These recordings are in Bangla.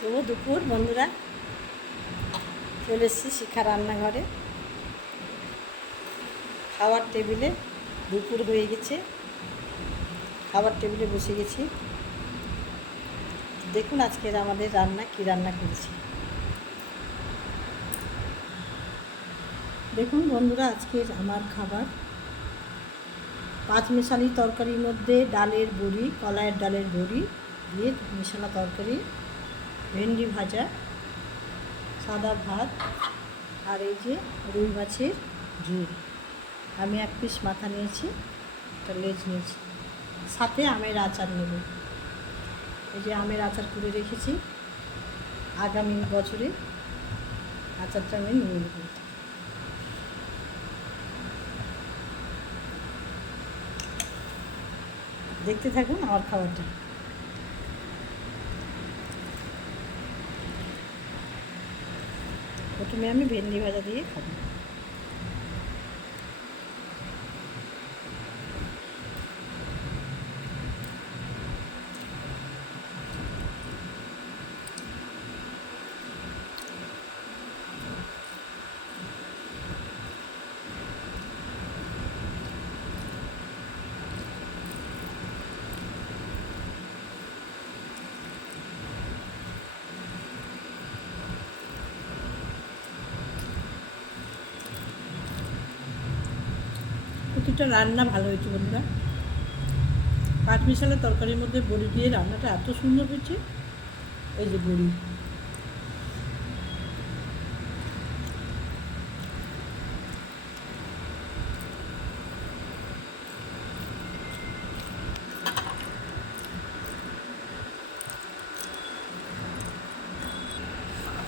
শুভ দুপুর, বন্ধুরা। চলে এসেছি শিখা রান্নাঘরে। খাওয়ার টেবিলে দুপুর হয়ে গেছে। খাবার টেবিলে বসে গেছি। দেখুন আজকের আমাদের রান্না, কি রান্না করেছি। দেখুন বন্ধুরা, আজকের আমার খাবার। পাঁচ মেশালি তরকারির মধ্যে ডালের বড়ি, কলাইয়ের ডালের বড়ি দিয়ে মেশালা তরকারি। ভেন্ডি ভাজা, সাদা ভাত আর এই যে রুই মাছের ঝুল। আমি এক পিস মাথা নিয়েছি, একটা লেজ নিয়েছি। সাথে আমের আচার নেব। এই যে আমের আচার করে রেখেছি। আগামী বছরে আচারটা আমি নিয়ে নেব। দেখতে থাকুন আমার খাবারটা। প্রথমে আমি ভেন্ডি ভাজা দিয়ে খাব। প্রতিটা রান্না ভালো হয়েছে বন্ধুরা। পাঁচ মিশালের তরকারির মধ্যে বড়ি দিয়ে রান্নাটা এত সুন্দর হয়েছে। এই যে বড়ি।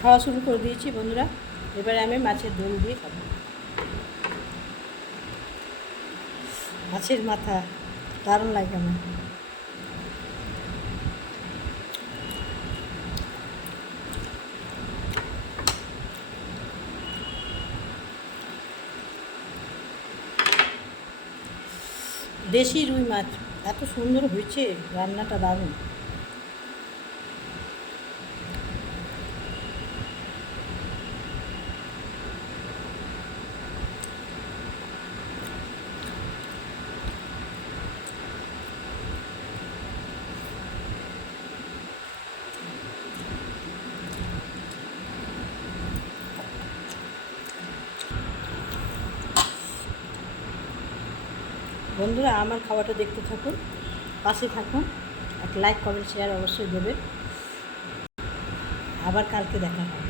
খাওয়া শুরু করে দিয়েছি বন্ধুরা। এবারে আমি মাছের দোল দিয়ে খাব। মাছের মাথা দারুণ লাগে আমার। দেশি রুই মাছ এত সুন্দর হয়েছে রান্নাটা দারুণ। বন্ধুরা আমার খাবারটা দেখতে থাকুন, পাশে থাকুন। এক লাইক কমেন্ট শেয়ার অবশ্যই দেবেন। আবার কালকে দেখা হবে।